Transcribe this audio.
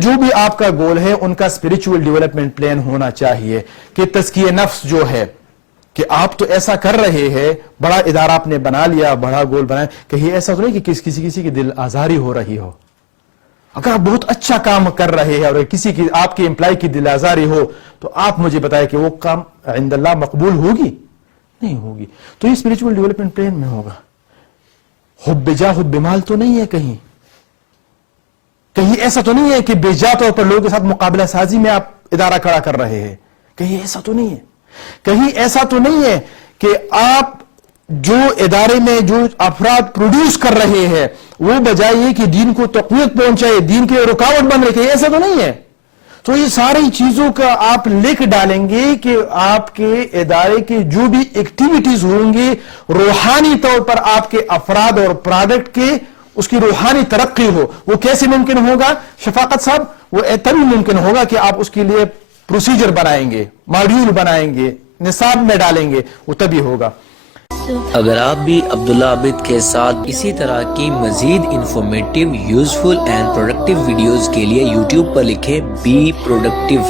جو بھی آپ کا گول ہے ان کا اسپرچول ڈیولپمنٹ پلان ہونا چاہیے کہ تزکیہ نفس جو ہے کہ آپ تو ایسا کر رہے ہیں، بڑا ادارہ آپ نے بنا لیا، بڑا گول بنایا، کہیں ایسا تو نہیں کہ کسی کی دل آزاری ہو رہی ہو. اگر آپ بہت اچھا کام کر رہے ہیں اور کسی کی آپ کے امپلائی کی دل آزاری ہو تو آپ مجھے بتائیں کہ وہ کام عند اللہ مقبول ہوگی؟ نہیں ہوگی. تو یہ اسپرچول ڈیولپمنٹ پلان میں ہوگا. حب جاہ حب مال تو نہیں ہے کہیں ایسا تو نہیں ہے کہ بے جا طور پر لوگوں کے ساتھ مقابلہ سازی میں آپ ادارہ کھڑا کر رہے ہیں. کہیں ایسا تو نہیں ہے. کہیں ایسا تو نہیں ہے کہ آپ جو ادارے میں جو افراد پروڈیوس کر رہے ہیں وہ بجائے یہ کہ دین کو تقویت پہنچائے، دین کے رکاوٹ بن رہے، ایسا تو نہیں ہے. تو یہ ساری چیزوں کا آپ لکھ ڈالیں گے کہ آپ کے ادارے کے جو بھی ایکٹیویٹیز ہوں گے روحانی طور پر آپ کے افراد اور پروڈکٹ کے اس کی روحانی ترقی ہو. وہ کیسے ممکن ہوگا شفاقت صاحب؟ وہ تبھی ممکن ہوگا کہ آپ اس کے لیے پروسیجر بنائیں گے، ماڈیول بنائیں گے، نصاب میں ڈالیں گے، وہ تبھی ہوگا. اگر آپ بھی عبداللہ عابد کے ساتھ اسی طرح کی مزید informative, useful and productive videos کے لیے یوٹیوب پر لکھیں بی پروڈکٹیو.